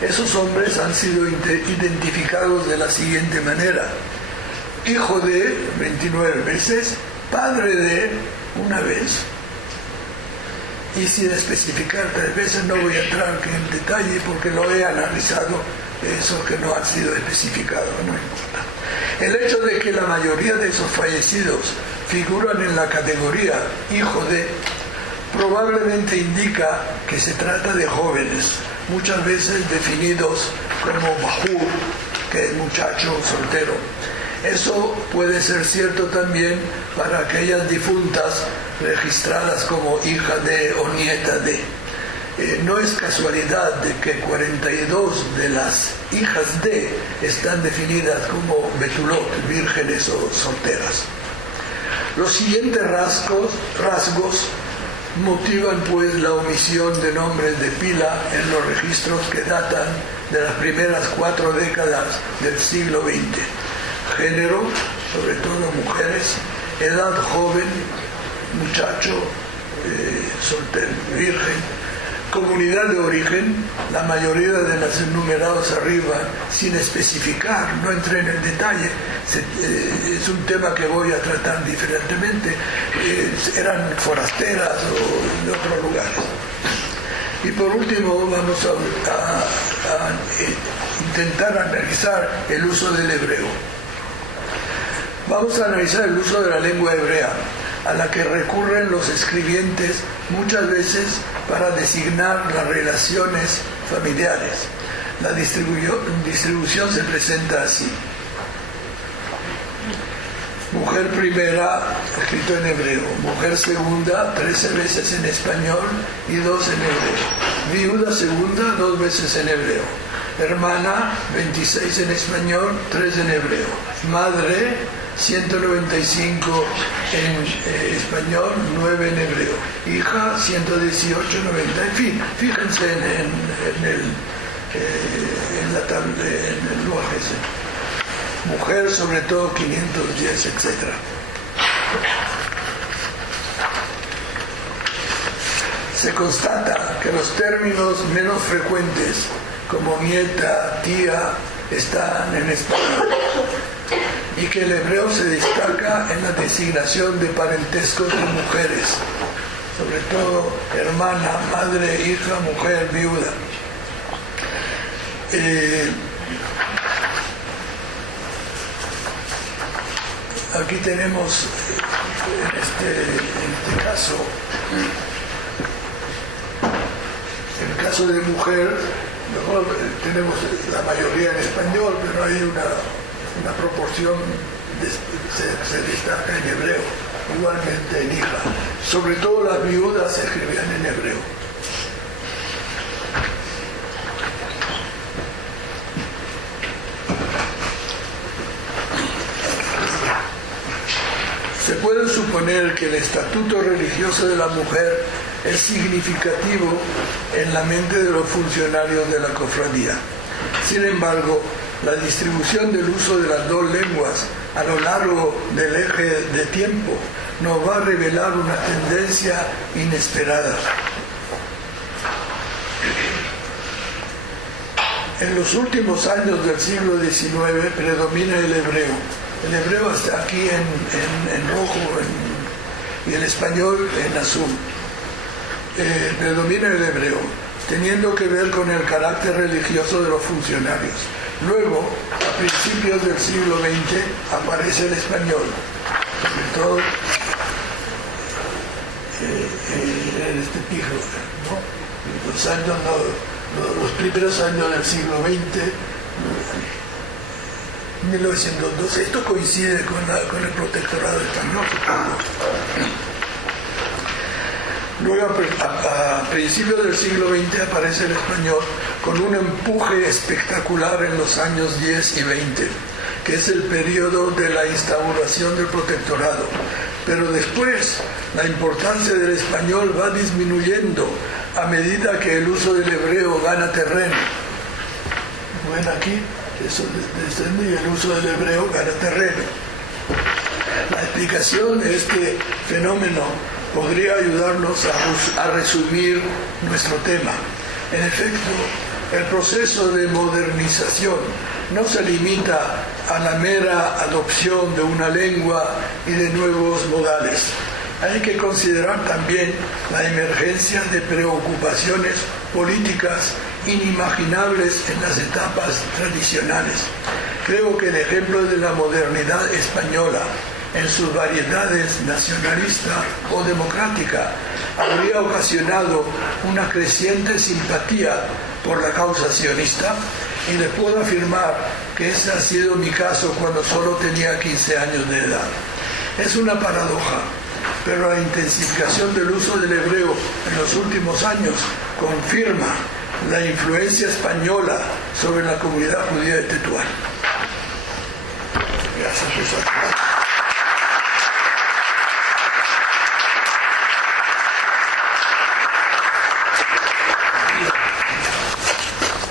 Esos hombres han sido identificados de la siguiente manera: hijo de 29 veces, padre de una vez, y sin especificar 3 veces. No voy a entrar en detalle porque lo he analizado, eso que no ha sido especificado, no importa. El hecho de que la mayoría de esos fallecidos figuran en la categoría hijo de, probablemente indica que se trata de jóvenes, muchas veces definidos como bahur, que es muchacho soltero. Eso puede ser cierto también para aquellas difuntas registradas como hija de o nieta de. No es casualidad de que 42 de las hijas de están definidas como betulot, vírgenes o solteras. Los siguientes rasgos motivan pues la omisión de nombres de pila en los registros que datan de las primeras 4 décadas del siglo XX. Género, sobre todo mujeres, edad joven, muchacho, soltero, virgen, comunidad de origen, la mayoría de las enumerados arriba, sin especificar, no entré en el detalle, es un tema que voy a tratar diferentemente, eran forasteras o de otros lugares. Y por último vamos a intentar analizar el uso del hebreo. Vamos a analizar el uso de la lengua hebrea, a la que recurren los escribientes muchas veces para designar las relaciones familiares. La distribución se presenta así: mujer primera, escrito en hebreo; mujer segunda, 13 veces en español y 2 en hebreo; viuda segunda, 2 veces en hebreo; hermana, 26 en español, 3 en hebreo; madre, 195 en español, 9 en hebreo. Hija, 118, 90. En fin, fíjense en la tabla, en el Loaj ese. Mujer, sobre todo, 510, etc. Se constata que los términos menos frecuentes, como nieta, tía, están en español, y que el hebreo se destaca en la designación de parentescos de mujeres, sobre todo hermana, madre, hija, mujer, viuda. Aquí tenemos en este caso, en el caso de mujer, mejor tenemos la mayoría en español, pero hay una proporción, se destaca en hebreo, igualmente en hija. Sobre todo las viudas se escribían en hebreo. Se puede suponer que el estatuto religioso de la mujer es significativo en la mente de los funcionarios de la cofradía. Sin embargo, la distribución del uso de las dos lenguas a lo largo del eje de tiempo nos va a revelar una tendencia inesperada. En los últimos años del siglo XIX predomina el hebreo. El hebreo está aquí en rojo y el español en azul. Predomina el hebreo, teniendo que ver con el carácter religioso de los funcionarios. Luego, a principios del siglo XX, aparece el español, sobre todo en este pijo, ¿no? Los primeros años del siglo XX, 1912, esto coincide con el protectorado español. Luego, a principios del siglo XX aparece el español con un empuje espectacular en los años 10 y 20, que es el periodo de la instauración del protectorado. Pero después, la importancia del español va disminuyendo a medida que el uso del hebreo gana terreno. Ven aquí, eso desciende y el uso del hebreo gana terreno. La explicación de este fenómeno podría ayudarnos a resumir nuestro tema. En efecto, el proceso de modernización no se limita a la mera adopción de una lengua y de nuevos modales. Hay que considerar también la emergencia de preocupaciones políticas inimaginables en las etapas tradicionales. Creo que el ejemplo de la modernidad española en sus variedades nacionalista o democrática habría ocasionado una creciente simpatía por la causa sionista, y le puedo afirmar que ese ha sido mi caso cuando solo tenía 15 años de edad. Es una paradoja, pero la intensificación del uso del hebreo en los últimos años confirma la influencia española sobre la comunidad judía de Tetuán. Gracias.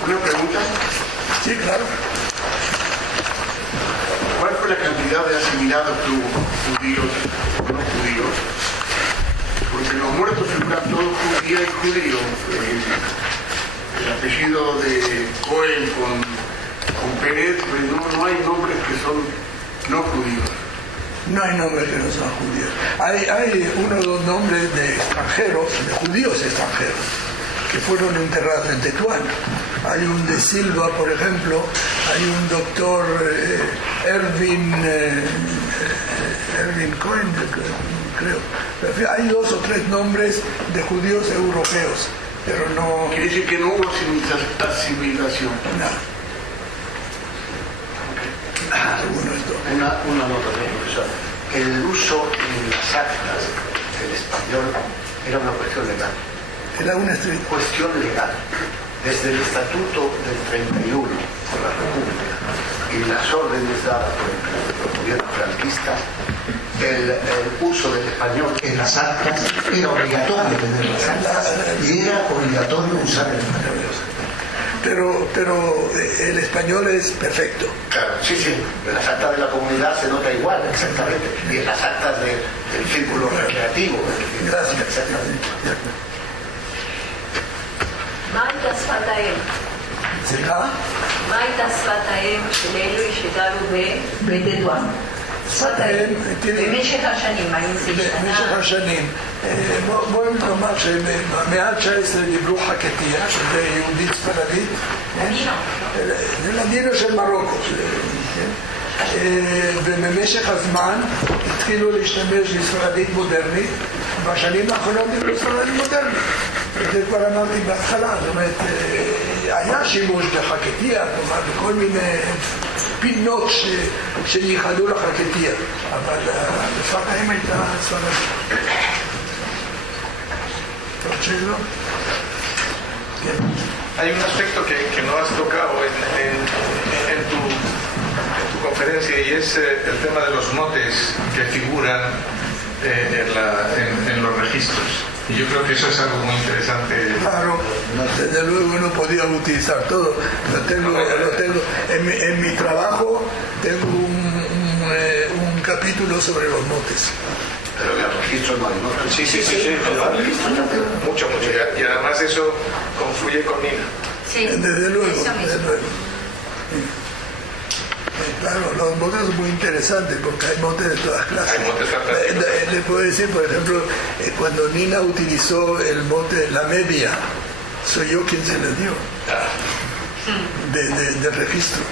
¿Una pregunta? Sí, claro. ¿Cuál fue la cantidad de asimilados que hubo, judíos o no judíos? Porque los muertos figuran todos judíos y judíos. El apellido de Cohen con Pérez, pues no hay nombres que son no judíos. No hay nombres que no son judíos. Hay uno o dos nombres de extranjeros, de judíos extranjeros, que fueron enterrados en Tetuán. Hay un de Silva, por ejemplo, hay un doctor Erwin Cohen, creo. Hay dos o tres nombres de judíos europeos, pero no... Quiere decir que no hubo asimilación. No. Una nota, profesor. El uso en las actas del español era una cuestión legal. Era una cuestión legal. Desde el Estatuto del 31 por la República y las órdenes dadas por el gobierno franquista, el uso del español en las actas era obligatorio tener las actas y era obligatorio usar el español. Pero el español es perfecto. Claro, sí, sí. En las actas de la comunidad se nota igual, exactamente. Y en las actas del círculo recreativo. Gracias. Exactamente. מה הייתה שפת האם? סליחה? מה הייתה שפת האם של אלו שגרו בדדואן? שפת האם, תראי, במשך השנים, האם זה השתנה? במשך השנים, בואי נאמר שבמאה ה-19 דיברו חקתיה, שזה יהודית ספרדית. לדינו. זה לדינו של מרוקו. ובמשך הזמן התחילו להשתמש בספרדית מודרנית, בשנים האחרונות דיברו ספרדית מודרנית. זה כבר אמרתי בהתחלה, זאת אומרת, היה שימוש בחקתיה, כלומר, בכל מיני פינות שייחדו לחקתיה, אבל שפת האם הייתה ספרדית. עוד שאלות? כן. Hay un aspecto que no has tocado en tu conferencia y es el tema de los motes que figuran en los registros. Y yo creo que eso es algo muy interesante. Claro, desde luego no podía utilizar todo. Lo tengo en mi trabajo tengo un capítulo sobre los motes. Pero en el registro no hay notas. Sí. Mucho. Y además eso confluye con Nina. Sí, Desde luego, eso mismo. desde luego. Sí. Claro, los motes son muy interesantes porque hay motes de todas clases. Hay motes fantásticos. Le puedo decir, por ejemplo, cuando Nina utilizó el mote la media, soy yo quien se le dio de registro.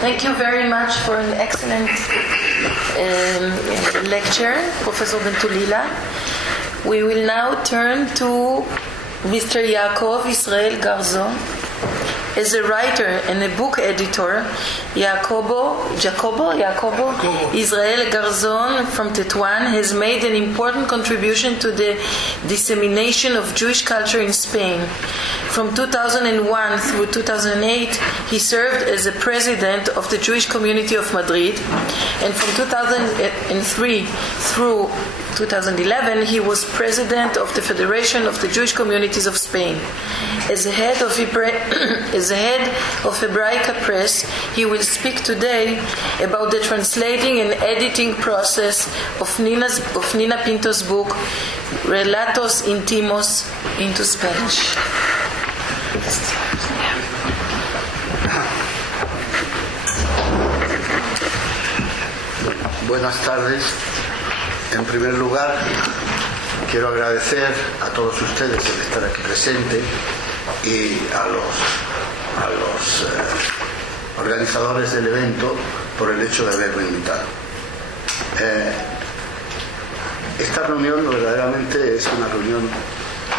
Thank you very much for an excellent lecture, Professor Bentolila. We will now turn to Mr. Yaakov Israel Garzon. As a writer and a book editor, Jacobo Israel Garzon from Tetuan has made an important contribution to the dissemination of Jewish culture in Spain. From 2001 through 2008, he served as the president of the Jewish community of Madrid, and from 2003 through 2011, he was president of the Federation of the Jewish Communities of Spain. As the head of Hebraica Press, he will speak today about the translating and editing process of Nina Pinto's book, Relatos Íntimos, into Spanish. Buenas tardes. En primer lugar, quiero agradecer a todos ustedes el estar aquí presente y a los organizadores del evento por el hecho de haberme invitado. Esta reunión verdaderamente es una reunión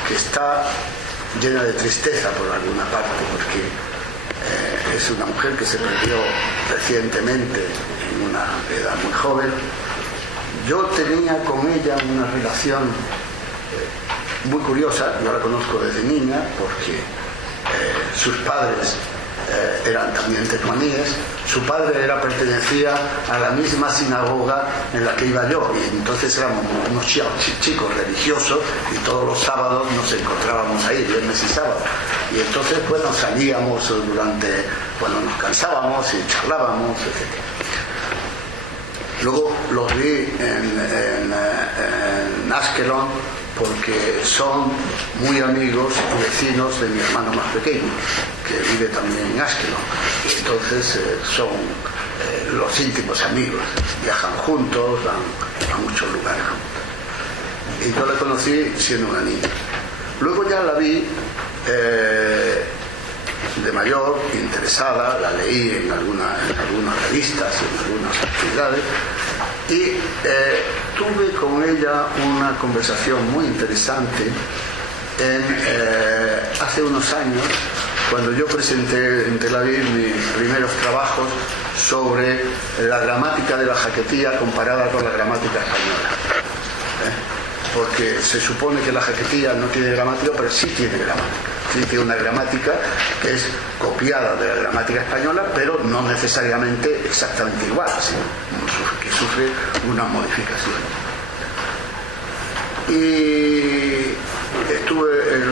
que está llena de tristeza por alguna parte, porque es una mujer que se perdió recientemente en una edad muy joven. Yo tenía con ella una relación muy curiosa. Yo la conozco desde niña porque sus padres eran también tetuaníes. Su padre pertenecía a la misma sinagoga en la que iba yo, y entonces éramos unos chicos religiosos y todos los sábados nos encontrábamos ahí, viernes y sábado. Y entonces salíamos cuando nos cansábamos y charlábamos, etc. Luego los vi en Ashkelon porque son muy amigos y vecinos de mi hermano más pequeño, que vive también en Ashkelon. Y entonces son los íntimos amigos, viajan juntos, van a muchos lugares juntos. Y yo la conocí siendo una niña. Luego ya la vi de mayor, interesada, la leí en algunas revistas, en algunas actividades, y tuve con ella una conversación muy interesante hace unos años, cuando yo presenté en Tel Aviv mis primeros trabajos sobre la gramática de la jaquetía comparada con la gramática española. porque se supone que la jaquetía no tiene gramática, pero sí tiene gramática. Sí tiene una gramática que es copiada de la gramática española, pero no necesariamente exactamente igual, sino que sufre una modificación. Y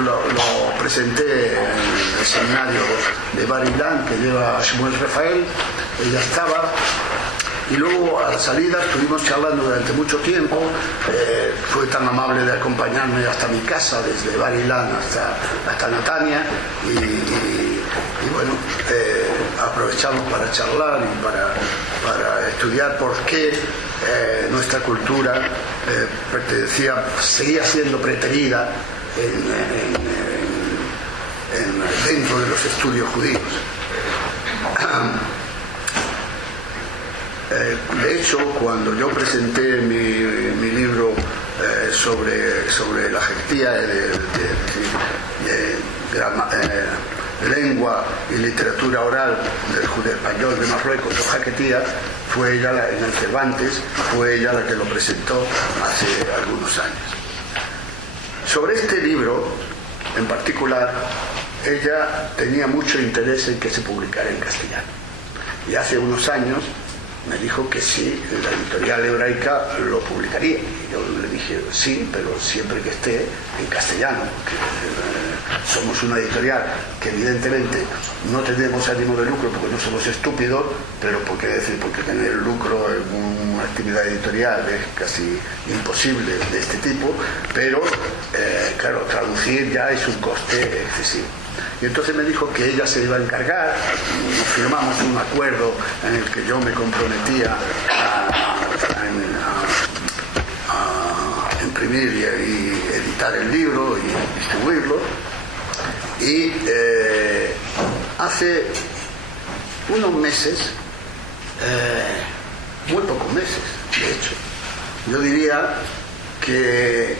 lo presenté en el seminario de Bar-Ilan que lleva Shmuel Rafael. Ella estaba, y luego a la salida estuvimos charlando durante mucho tiempo. Fue tan amable de acompañarme hasta mi casa, desde Bar-Ilan hasta Netanya, y bueno, aprovechamos para charlar y para estudiar por qué nuestra cultura seguía siendo preterida dentro de los estudios judíos. De hecho, cuando yo presenté mi libro sobre la jaquetía lengua y literatura oral del judeo español de Marruecos, o jaquetía, fue ella en el Cervantes, fue ella la que lo presentó hace algunos años. Sobre este libro en particular, ella tenía mucho interés en que se publicara en castellano, y hace unos años me dijo que sí, la editorial hebraica lo publicaría. Y yo le dije sí, pero siempre que esté en castellano, porque somos una editorial que evidentemente no tenemos ánimo de lucro porque no somos estúpidos, pero porque tener lucro en una actividad editorial es casi imposible de este tipo, pero claro, traducir ya es un coste excesivo. Y entonces me dijo que ella se iba a encargar. Nos firmamos un acuerdo en el que yo me comprometía a imprimir y editar el libro y distribuirlo. Y hace unos meses, muy pocos meses, de hecho, yo diría que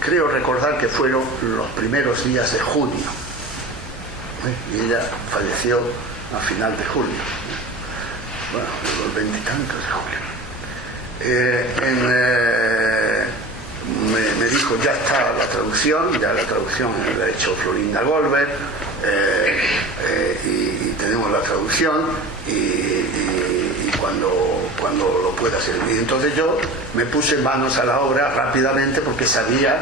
creo recordar que fueron los primeros días de junio, y ella falleció a final de julio, bueno, los 20 y tantos de julio. Me dijo, ya está la traducción la ha hecho Florinda Goldberg, y tenemos la traducción, y cuando lo pueda hacer. Y entonces yo me puse manos a la obra rápidamente, porque sabía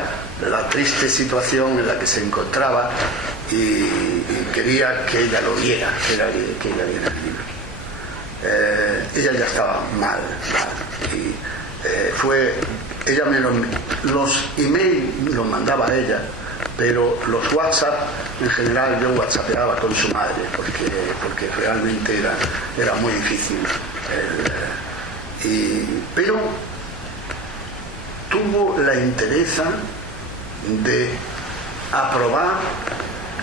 la triste situación en la que se encontraba, y quería que ella lo viera, que ella viera el libro. Ella ya estaba mal, y los emails los mandaba ella, pero los WhatsApp en general yo whatsappeaba con su madre, porque realmente era muy difícil. Pero tuvo la entereza de aprobar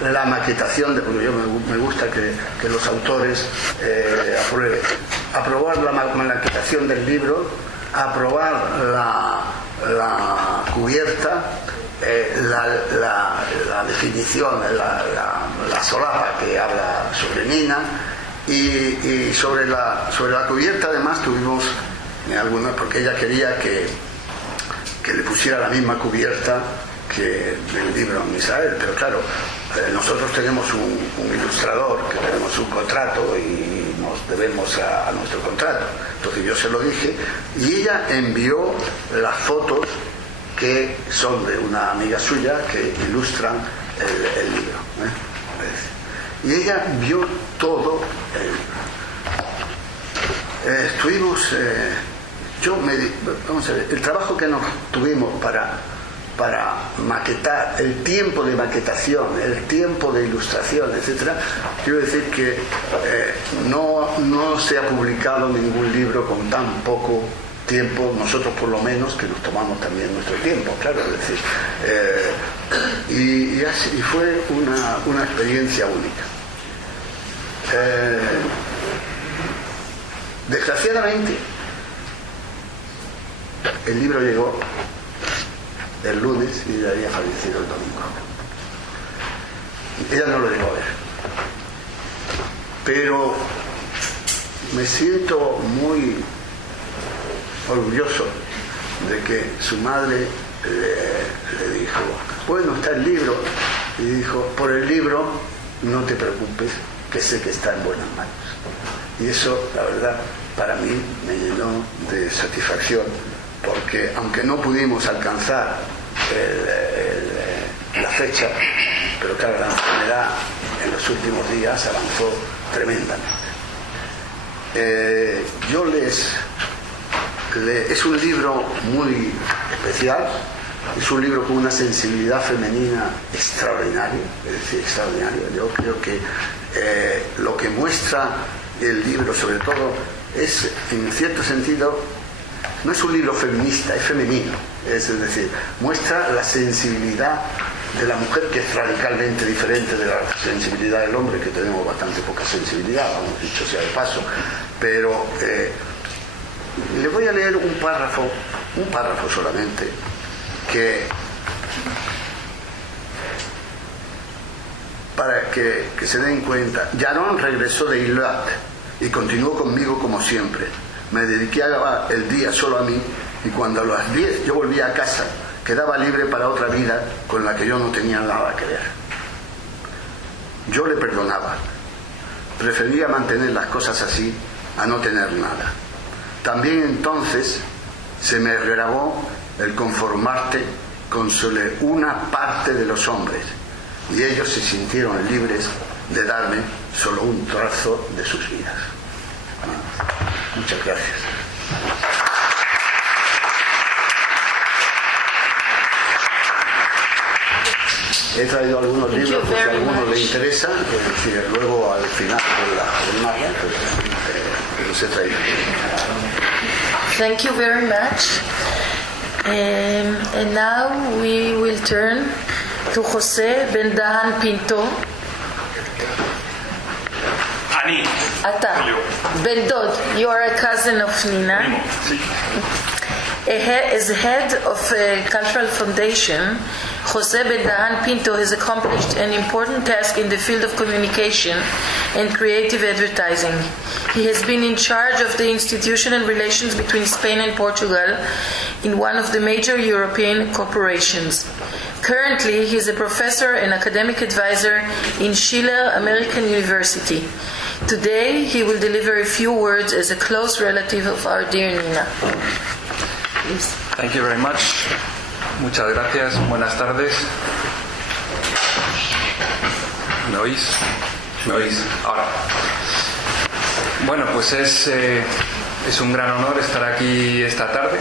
la maquetación porque yo me gusta que los autores aprueben. Aprobar la maquetación del libro, aprobar la cubierta, la definición, la solapa que habla sobre Nina, y sobre la cubierta además tuvimos algunas, porque ella quería que le pusiera la misma cubierta que el libro en Israel, pero claro, nosotros tenemos un ilustrador, que tenemos un contrato y nos debemos a nuestro contrato. Entonces yo se lo dije, y ella envió las fotos que son de una amiga suya que ilustran el libro, y ella vio todo. Estuvimos vamos a ver, el trabajo que nos tuvimos para maquetar, el tiempo de maquetación, el tiempo de ilustración, etcétera. Quiero decir que no se ha publicado ningún libro con tan poco tiempo, nosotros por lo menos, que nos tomamos también nuestro tiempo, claro, es decir, y fue una experiencia única. Desgraciadamente, el libro llegó el lunes y ella había fallecido el domingo. Ella no lo llegó a ver, pero me siento muy orgulloso de que su madre le dijo, bueno, está el libro. Y dijo, por el libro no te preocupes, que sé que está en buenas manos. Y eso, la verdad, para mí me llenó de satisfacción, porque aunque no pudimos alcanzar la fecha, pero claro, la enfermedad en los últimos días avanzó tremendamente. Es un libro muy especial, es un libro con una sensibilidad femenina extraordinaria, es decir, extraordinaria. Yo creo que lo que muestra el libro, sobre todo, es, en cierto sentido, no es un libro feminista, es femenino. Es decir, muestra la sensibilidad de la mujer, que es radicalmente diferente de la sensibilidad del hombre, que tenemos bastante poca sensibilidad, vamos, dicho sea de paso. Pero le voy a leer un párrafo solamente, para que se den cuenta. Yaron regresó de Eilat y continuó conmigo como siempre. Me dediqué a el día solo a mí, y cuando a las 10 yo volvía a casa, quedaba libre para otra vida con la que yo no tenía nada que ver. Yo le perdonaba. Prefería mantener las cosas así a no tener nada. También entonces se me grabó el conformarte con solo una parte de los hombres, y ellos se sintieron libres de darme solo un trozo de sus vidas. Muchas gracias. He traído algunos libros por si a alguno le interesa, es decir, luego al final de la jornada, los he traído. Thank you very much. And now we will turn to José Ben Dahan Pinto. Ani. Ata. Ben Dod, you are a cousin of Nina. As head of a cultural foundation, José Ben Dahan Pinto has accomplished an important task in the field of communication and creative advertising. He has been in charge of the institutional relations between Spain and Portugal in one of the major European corporations. Currently, he is a professor and academic advisor in Schiller American University. Today, he will deliver a few words as a close relative of our dear Nina. Please. Thank you very much. Muchas gracias. Buenas tardes. ¿Me oís? ¿Me oís? Ahora. Bueno, pues es un gran honor estar aquí esta tarde.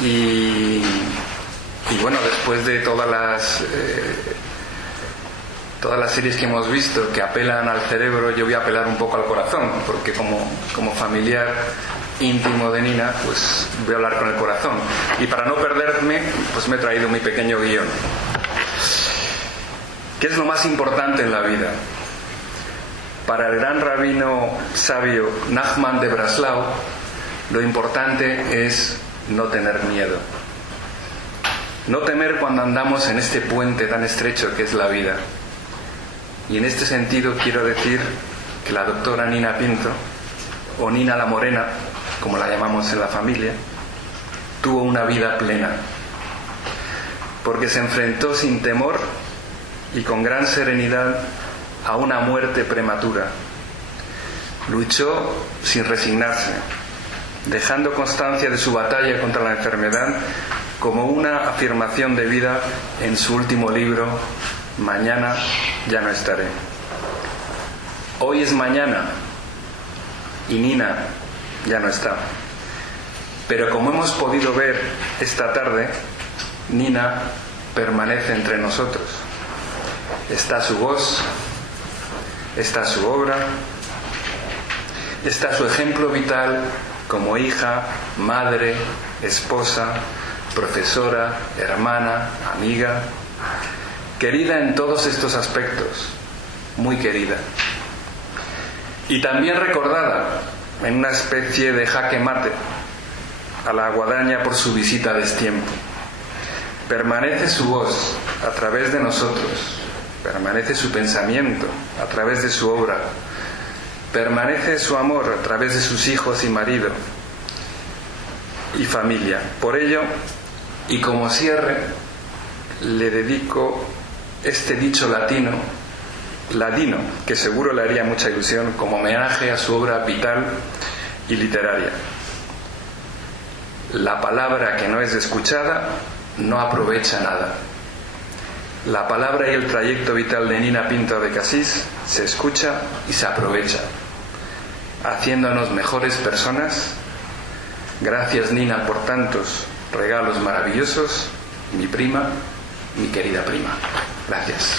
Y bueno, después de todas las series que hemos visto que apelan al cerebro, yo voy a apelar un poco al corazón, porque como familiar íntimo de Nina, pues voy a hablar con el corazón. Y para no perderme, pues me he traído mi pequeño guión. ¿Qué es lo más importante en la vida? Para el gran rabino sabio Nachman de Breslau, lo importante es no tener miedo. No temer cuando andamos en este puente tan estrecho que es la vida. Y en este sentido quiero decir que la doctora Nina Pinto, o Nina la Morena, como la llamamos en la familia, tuvo una vida plena, porque se enfrentó sin temor y con gran serenidad a una muerte prematura. Luchó sin resignarse, dejando constancia de su batalla contra la enfermedad como una afirmación de vida en su último libro, Mañana ya no estaré. Hoy es mañana y Nina ya no está. Pero como hemos podido ver esta tarde, Nina permanece entre nosotros. Está su voz, está su obra, está su ejemplo vital como hija, madre, esposa, profesora, hermana, amiga, querida en todos estos aspectos, muy querida. Y también recordada en una especie de jaque mate a la guadaña por su visita a destiempo. Permanece su voz a través de nosotros, permanece su pensamiento a través de su obra, permanece su amor a través de sus hijos y marido y familia. Por ello, Y como cierre, le dedico este dicho ladino, que seguro le haría mucha ilusión, como homenaje a su obra vital y literaria. La palabra que no es escuchada no aprovecha nada. La palabra y el trayecto vital de Nina Pinto de Casís se escucha y se aprovecha, haciéndonos mejores personas. Gracias, Nina, por tantos regalos maravillosos. Mi prima, mi querida prima. Gracias.